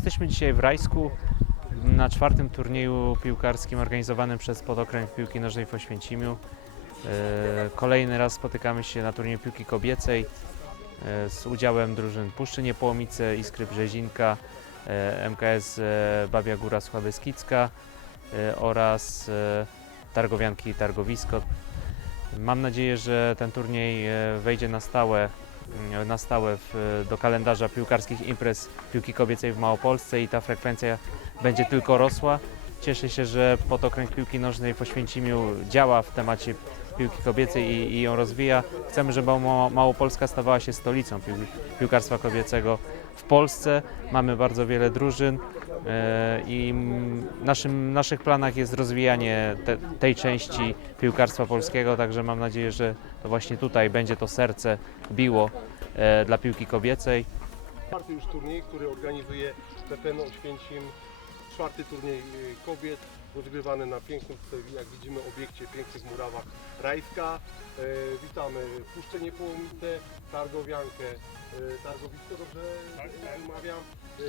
Jesteśmy dzisiaj w Rajsku na czwartym turnieju piłkarskim organizowanym przez Podokręg Piłki Nożnej w Oświęcimiu. E, Kolejny raz spotykamy się na turnieju piłki kobiecej e, z udziałem drużyn Puszczy Niepołomice, Iskry Brzezinka, e, MKS Babia Góra Sławeskicka e, oraz Targowianki Targowisko. Mam nadzieję, że ten turniej wejdzie na stałe, na stałe w, do kalendarza piłkarskich imprez piłki kobiecej w Małopolsce i ta frekwencja będzie tylko rosła. Cieszę się, że Potokręg Piłki Nożnej w Oświęcimiu działa w temacie piłki kobiecej i, i ją rozwija. Chcemy, żeby Mało- Małopolska stawała się stolicą pił, piłkarstwa kobiecego w Polsce. Mamy bardzo wiele drużyn e, i mm, naszym, naszych planach jest rozwijanie te, tej części piłkarstwa polskiego, także mam nadzieję, że to właśnie tutaj będzie to serce biło e, dla piłki kobiecej. Czwarty już turniej, który organizuje TPN Oświęcim. Czwarty turniej y, kobiet, rozgrywany na pięknym, tutaj jak widzimy, obiekcie, pięknych murawach Rajska. E, witamy Puszczę Niepołomice, Targowiankę, e, Targowisko, dobrze wymawiam, e,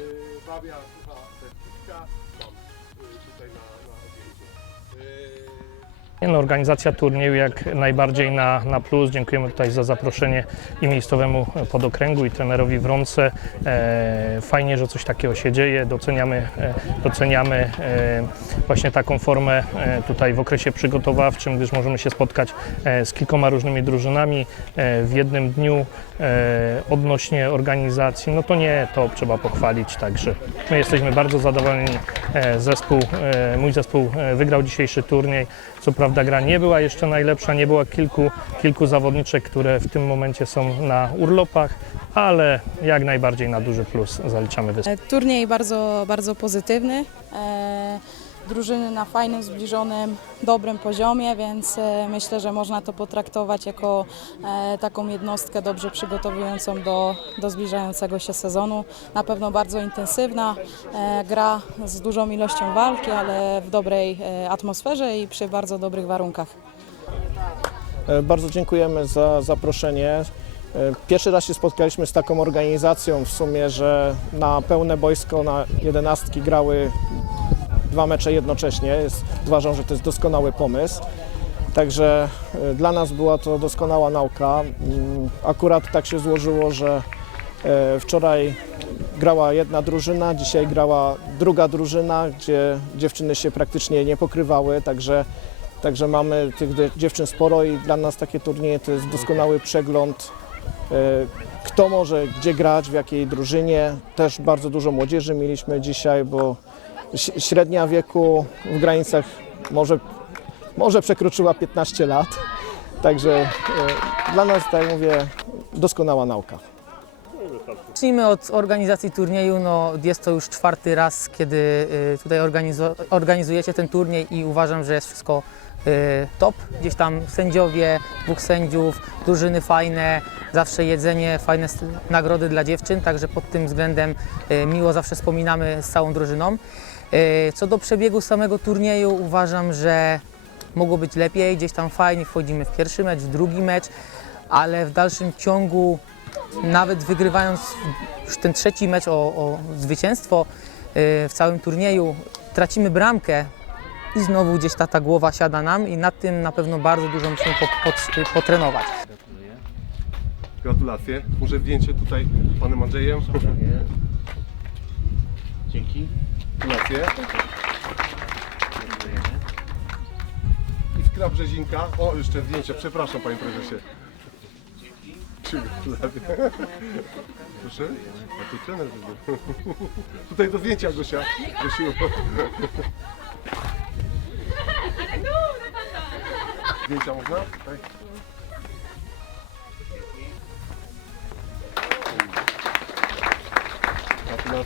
Babia Sucha Percycka, tam e, tutaj na, na obiekcie. E, No, organizacja turnieju jak najbardziej na, na plus. Dziękujemy tutaj za zaproszenie i miejscowemu podokręgu i trenerowi Wronce. E, fajnie, że coś takiego się dzieje. Doceniamy, e, doceniamy e, właśnie taką formę e, tutaj w okresie przygotowawczym, gdyż możemy się spotkać e, z kilkoma różnymi drużynami e, w jednym dniu. E, odnośnie organizacji, no to nie to trzeba pochwalić, także my jesteśmy bardzo zadowoleni. E, zespół, e, mój zespół e, wygrał dzisiejszy turniej. Co prawda gra nie była jeszcze najlepsza, nie było kilku, kilku zawodniczek, które w tym momencie są na urlopach, ale jak najbardziej na duży plus zaliczamy występ. E, Turniej bardzo, bardzo pozytywny. E, drużyny na fajnym, zbliżonym, dobrym poziomie, więc e, myślę, że można to potraktować jako e, taką jednostkę dobrze przygotowującą do, do zbliżającego się sezonu. Na pewno bardzo intensywna e, gra z dużą ilością walki, ale w dobrej atmosferze i przy bardzo dobrych warunkach. Bardzo dziękujemy za zaproszenie. Pierwszy raz się spotkaliśmy z taką organizacją w sumie, że na pełne boisko, na jedenastki grały dwa mecze jednocześnie. Jest, uważam, że to jest doskonały pomysł. Także e, dla nas była to doskonała nauka. Mm, Akurat tak się złożyło, że e, wczoraj grała jedna drużyna, dzisiaj grała druga drużyna, gdzie dziewczyny się praktycznie nie pokrywały, także Także mamy tych dzie- dziewczyn sporo i dla nas takie turnieje to jest doskonały przegląd, e, kto może gdzie grać, w jakiej drużynie. Też bardzo dużo młodzieży mieliśmy dzisiaj, bo średnia wieku w granicach może, może przekroczyła 15 lat. Także e, dla nas, tak jak mówię, doskonała nauka. Zacznijmy od organizacji turnieju. No, jest to już czwarty raz, kiedy y, tutaj organizujecie ten turniej i uważam, że jest wszystko y, top. Gdzieś tam sędziowie, dwóch sędziów, drużyny fajne, zawsze jedzenie, fajne nagrody dla dziewczyn, także pod tym względem y, miło zawsze wspominamy z całą drużyną. Y, Co do przebiegu samego turnieju uważam, że mogło być lepiej, gdzieś tam fajnie wchodzimy w pierwszy mecz, w drugi mecz, ale w dalszym ciągu nawet wygrywając już ten trzeci mecz o, o zwycięstwo y, w całym turnieju, tracimy bramkę i znowu gdzieś ta, ta głowa siada nam i nad tym na pewno bardzo dużo musimy po, pot- potrenować. Gratulacje. Może zdjęcie tutaj panem Andrzejem. Dzięki. Gratulacje. Iskra Brzezinka. O, jeszcze zdjęcie. Przepraszam panie prezesie. Proszę? A tu trener. Tutaj do zdjęcia Gosia. Gosiu. Zdjęcia można? Tak.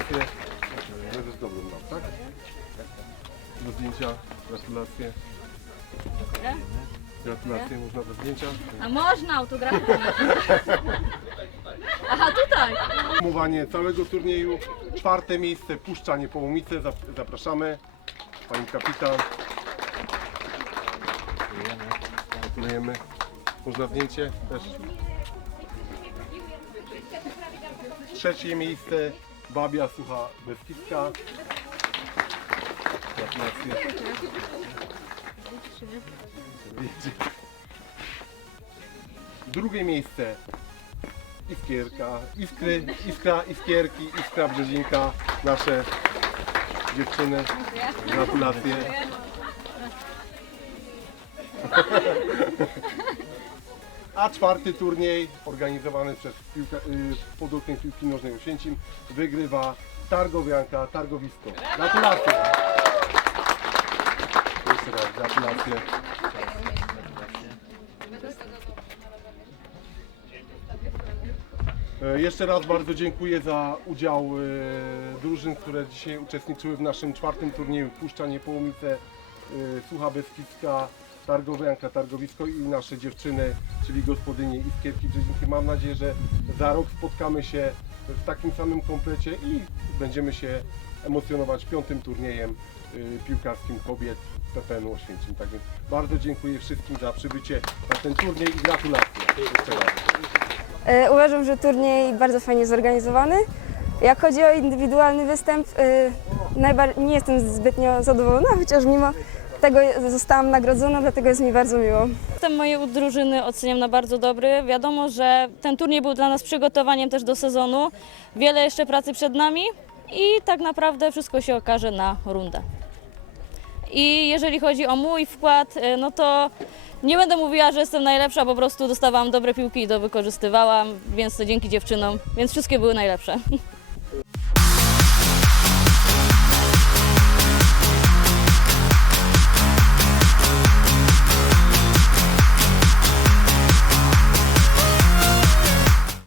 Gratulacje. Prezes dobrą dał, tak? Do zdjęcia. Gratulacje. Gratulacje, można do zdjęcia. A można autografować. Aha, tutaj. Podsumowanie całego turnieju. Czwarte miejsce Puszcza Niepołomice. Zap- Zapraszamy. Pani kapitan. Gratulujemy. Można zdjęcie też. Trzecie miejsce Babia Sucha Beskidzka. Gratulacje. Wiecie. Drugie miejsce Iskierka, Iskry, Iskra, Iskierki, Iskra Brzezinka, nasze dziewczyny. Gratulacje. A czwarty turniej organizowany przez piłka, y, piłki nożnej Oświęcim wygrywa Targowianka Targowisko. Gratulacje. Jeszcze raz gratulacje. E, Jeszcze raz bardzo dziękuję za udział e, drużyn, które dzisiaj uczestniczyły w naszym czwartym turnieju Puszcza Niepołomice, e, Sucha Beskidzka, Targowianka, Targowisko i nasze dziewczyny, czyli gospodynie Iskierki Brzezinki. Mam nadzieję, że za rok spotkamy się w takim samym komplecie i będziemy się emocjonować piątym turniejem y, piłkarskim kobiet PPN Oświęcim. Tak więc bardzo dziękuję wszystkim za przybycie na ten turniej i gratulacje. E, Uważam, że turniej bardzo fajnie zorganizowany. Jak chodzi o indywidualny występ, e, najbar- nie jestem zbytnio zadowolona, chociaż mimo tego zostałam nagrodzona, dlatego jest mi bardzo miło. Jestem mojej drużyny oceniam na bardzo dobry. Wiadomo, że ten turniej był dla nas przygotowaniem też do sezonu. Wiele jeszcze pracy przed nami i tak naprawdę wszystko się okaże na rundę. I jeżeli chodzi o mój wkład, y, no to nie będę mówiła, że jestem najlepsza, po prostu dostawałam dobre piłki i to wykorzystywałam, więc to dzięki dziewczynom, więc wszystkie były najlepsze.